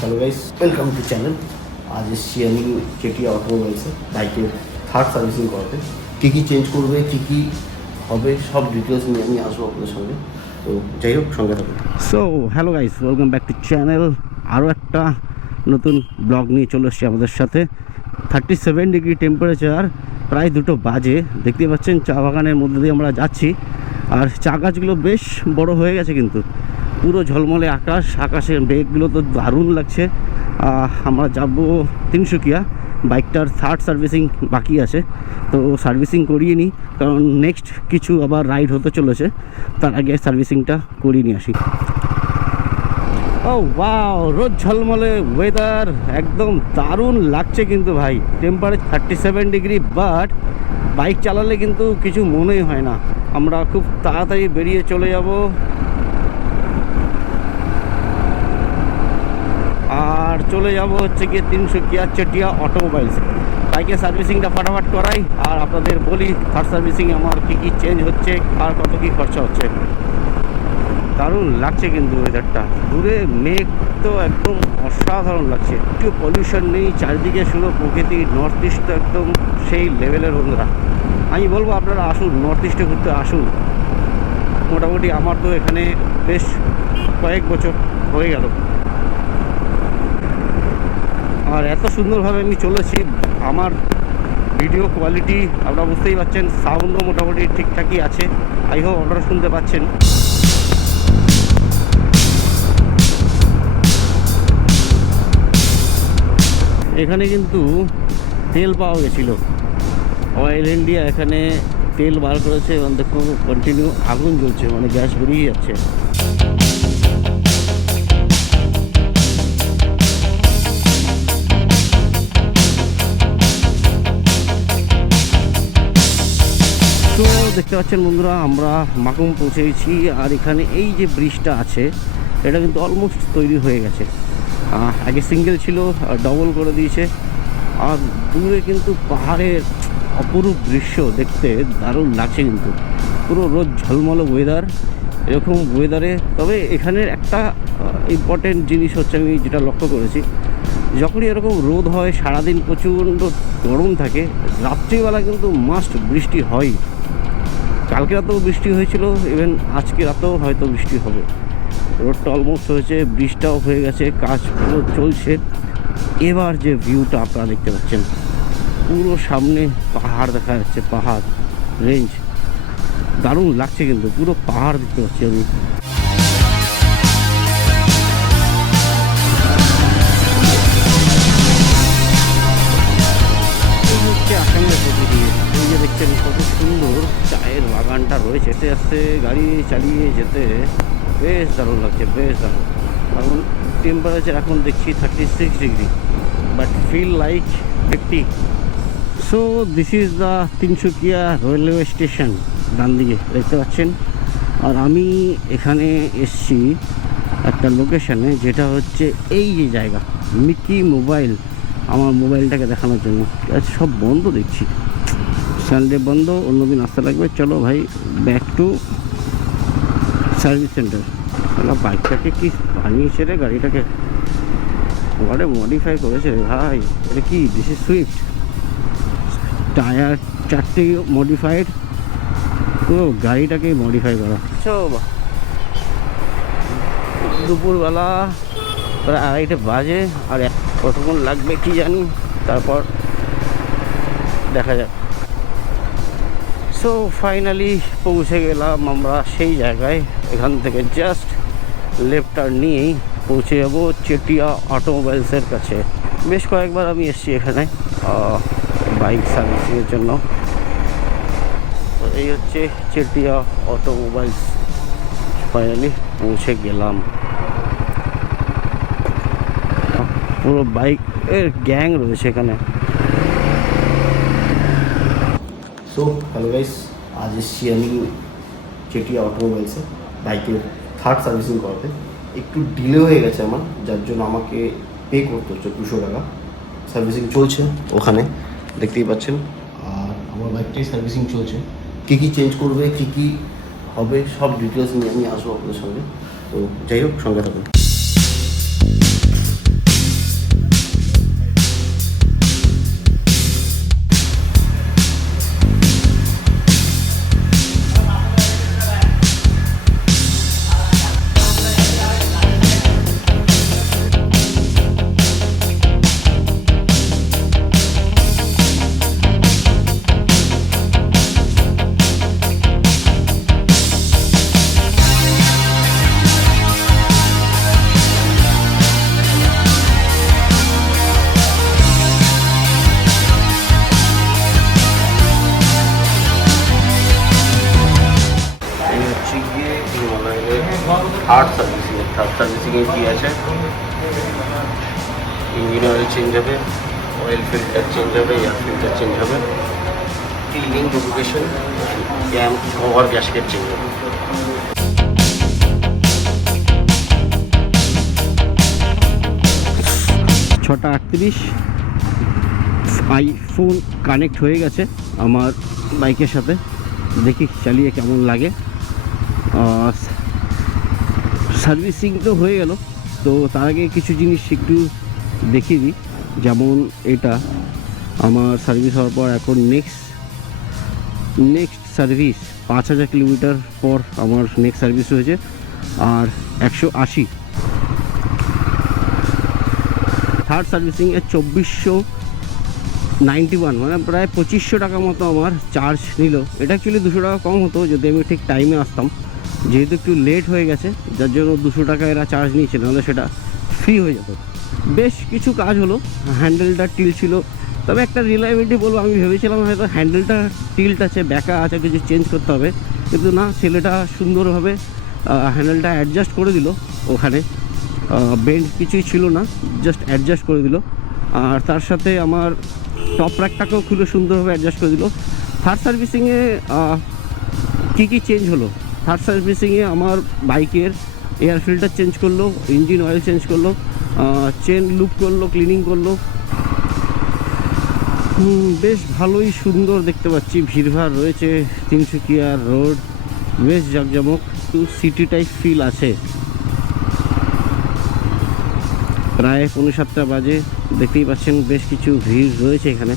Hello guys, welcome to channel. আজ এসছি আমি চেটিয়া অটোমোবাইলসে বাইকের থার্ড সার্ভিসিং করতে। কী কী চেঞ্জ করবে, কী কী হবে, সব ডিটেলস নিয়ে আমি আসবো আপনাদের সঙ্গে। তো যাই হোক, সঙ্গে থাকুন। So hello guys, welcome back to channel. আরও একটা নতুন ব্লগ নিয়ে চলে এসছি আমাদের সাথে। 37 ডিগ্রি টেম্পারেচার, প্রায় 2টো বাজে। দেখতে পাচ্ছেন চা বাগানের মধ্যে দিয়ে আমরা যাচ্ছি, আর চা গাছগুলো বেশ বড় হয়ে গেছে, কিন্তু পুরো ঝলমলে আকাশ, আকাশের মেঘগুলো তো দারুণ লাগছে। আমরা যাব তিনসুকিয়া। বাইকটার থার্ড সার্ভিসিং বাকি আছে, তো সার্ভিসিং করিয়ে নিই, কারণ নেক্সট কিছু আবার রাইড হতে চলেছে। তার আগে সার্ভিসিংটা করিয়ে নিয়ে আসি। ও ওয়াও, রোদ ঝলমলে ওয়েদার, একদম দারুণ লাগছে কিন্তু ভাই। টেম্পারেচার 37 ডিগ্রি, বাট বাইক চালালে কিন্তু কিছু মনেই হয় না। আমরা খুব তাড়াতাড়ি বেরিয়ে চলে যাব, আর চলে যাব হচ্ছে গিয়ে তিনসুকিয়া চেটিয়া অটোমোবাইলস। বাইকের সার্ভিসিংটা ফাটাফাট করাই, আর আপনাদের বলি থার্ড সার্ভিসিং আমার কী কী চেঞ্জ হচ্ছে আর কত কী খরচা হচ্ছে। দারুণ লাগছে কিন্তু ওয়েদারটা, দূরে মেঘ তো একদম অসাধারণ লাগছে, একটু পলিউশন নেই, চারিদিকে শুধু প্রকৃতি। নর্থ ইস্ট তো একদম সেই লেভেলের বন্ধুরা। আমি বলবো আপনারা আসুন, নর্থ ইস্টে ঘুরতে আসুন। মোটামুটি আমার তো এখানে বেশ কয়েক বছর হয়ে গেল, আর এত সুন্দরভাবে আমি চলেছি। আমার ভিডিও কোয়ালিটি আপনারা বুঝতেই পারছেন, সাউন্ডও মোটামুটি ঠিকঠাকই আছে। আই হোপ আপনারা শুনতে পাচ্ছেন। এখানে কিন্তু তেল পাওয়া গেছিলো, অয়েল ইন্ডিয়া এখানে তেল বার করেছে, এবং দেখুন কন্টিনিউ আগুন জ্বলছে, মানে গ্যাস বেরিয়ে যাচ্ছে। তো দেখতে পাচ্ছেন বন্ধুরা, আমরা মাকুম পৌঁছেছি, আর এখানে এই যে ব্রিজটা আছে, এটা কিন্তু অলমোস্ট তৈরি হয়ে গেছে। আগে সিঙ্গেল ছিল, ডবল করে দিয়েছে। আর দূরে কিন্তু পাহাড়ের অপরূপ দৃশ্য দেখতে দারুণ লাগছে, কিন্তু পুরো রোদ ঝলমলো ওয়েদার। এরকম ওয়েদারে তবে এখানের একটা ইম্পর্টেন্ট জিনিস হচ্ছে, আমি যেটা লক্ষ্য করেছি, যখনই এরকম রোদ হয়, সারাদিন প্রচণ্ড গরম থাকে, রাত্রিবেলা কিন্তু মাস্ট বৃষ্টি হয়। কালকে রাতেও বৃষ্টি হয়েছিল, ইভেন আজকে রাতেও হয়তো বৃষ্টি হবে। রোডটা অলমোস্ট হয়েছে, বৃষ্টিটাও হয়ে গেছে, কাজ পুরো চলছে। এবার যে ভিউটা আপনারা দেখতে পাচ্ছেন, পুরো সামনে পাহাড় দেখা যাচ্ছে, পাহাড় রেঞ্জ দারুণ লাগছে, কিন্তু পুরো পাহাড় দেখতে পাচ্ছি আমি। এই হচ্ছে আসামের প্রকৃতি। এই যে দেখছেন কত সুন্দর চায়ের বাগানটা রয়েছে, আস্তে আস্তে গাড়ি চালিয়ে যেতে বেশ দারুণ লাগছে, বেশ দারুণ। কারণ টেম্পারেচার এখন দেখছি 36 degree, but feel like 50। So this is the Tinsukia railway station, ডান দিকে দেখতে পাচ্ছেন। আর আমি এখানে এসছি একটা লোকেশানে, যেটা হচ্ছে এই যে জায়গা, মিকি মোবাইল, আমার মোবাইলটাকে দেখানোর জন্য। সব বন্ধ দেখছি, সানডে বন্ধ, অন্যদিন আসতে লাগবে। চলো ভাই, ব্যাক টু সার্ভিস সেন্টার। বাইকটাকে কি বানিয়েছে রে, গাড়িটাকে ওয়ারে মডিফাই করেছে রে ভাই। এটা কি, দিস ইজ সুইফট। টায়ার 4টে মডিফাইড, পুরো গাড়িটাকেই মডিফাই করা। দুপুরবেলা প্রায় 2:30 বাজে, আর কতক্ষণ লাগবে কি জানি, তারপর দেখা যাক। সো ফাইনালি পৌঁছে গেলাম আমরা সেই জায়গায়। এখান থেকে জাস্ট লেফট টার্ন নিয়েই পৌঁছে যাব চেটিয়া অটোমোবাইলসের কাছে। বেশ কয়েকবার আমি এসেছি এখানে বাইক সার্ভিসিংয়ের জন্য। তো এই হচ্ছে চেটিয়া অটোমোবাইলস, ফাইনালি পৌঁছে গেলাম। পুরো বাইকের গ্যাং রয়েছে এখানে। তো হ্যালো গাইস, আজ এসছি আমি চেটিয়া অটোমোবাইলসে বাইকের থার্ড সার্ভিসিং করতে। একটু ডিলে হয়ে গেছে আমার, যার জন্য আমাকে পে করতে হচ্ছে 200 টাকা। সার্ভিসিং চলছে ওখানে, দেখতেই পাচ্ছেন। আর আমার বাইকটাই সার্ভিসিং চলছে। কী কী চেঞ্জ করবে, কী কী হবে, সব ডিটেলস নিয়ে আমি আসবো আপনাদের সঙ্গে। তো যাই হোক, সঙ্গে থাকুন। সার্ভিসিংয়ে কী আছে, ইঞ্জিন অয়েল চেঞ্জ হবে, অয়েল ফিল্টার চেঞ্জ হবে, এয়ার ফিল্টার চেঞ্জ হবে, ক্লিনিং ডুপ্লিকেশন, ক্যাম কভার গ্যাসকেট চেঞ্জ হবে। 6:38 আইফোন কানেক্ট হয়ে গেছে আমার বাইকের সাথে, দেখি চালিয়ে কেমন লাগে। সার্ভিসিং তো হয়ে গেল, তো তার আগে কিছু জিনিস একটু দেখিয়ে দিই। যেমন এটা আমার সার্ভিস হওয়ার পর এখন নেক্সট সার্ভিস 5000 কিলোমিটার পর আমার নেক্সট সার্ভিস হয়েছে, আর 180। থার্ড সার্ভিসিংয়ে 2491, মানে প্রায় 2500 টাকা মতো আমার চার্জ নিল। এটা অ্যাকচুয়ালি 200 টাকা কম হতো যদি আমি ঠিক টাইমে আসতাম, যেহেতু একটু লেট হয়ে গেছে যার জন্য 200 টাকা এরা চার্জ নিয়েছে, নাহলে সেটা ফ্রি হয়ে যেত। বেশ কিছু কাজ হলো, হ্যান্ডেলটা টিল ছিল, তবে একটা রিলায়েবিলিটি বলবো, আমি ভেবেছিলাম হয়তো হ্যান্ডেলটা টিল্ট আছে, ব্যাকা আছে, কিছু চেঞ্জ করতে হবে, কিন্তু না, ছেলেটা সুন্দরভাবে হ্যান্ডেলটা অ্যাডজাস্ট করে দিল। ওখানে বেন্ড কিছুই ছিল না, জাস্ট অ্যাডজাস্ট করে দিল। আর তার সাথে আমার টপ র্যাকটাকেও খুলে সুন্দরভাবে অ্যাডজাস্ট করে দিল। থার্ড সার্ভিসিংয়ে কী চেঞ্জ হলো, থার্ড সার্ভিসিংয়ে আমার বাইকের এয়ার ফিল্টার চেঞ্জ করলো, ইঞ্জিন অয়েল চেঞ্জ করলো, চেন লুপ করলো, ক্লিনিং করলো। বেশ ভালোই সুন্দর দেখতে পাচ্ছি, ভিড়ভাড় রয়েছে, তিনসুকিয়া রোড বেশ জাঁকজমক, একটু সিটি টাইপ ফিল আছে। প্রায় 7:15 বাজে, দেখতেই পাচ্ছেন বেশ কিছু ভিড় রয়েছে এখানে।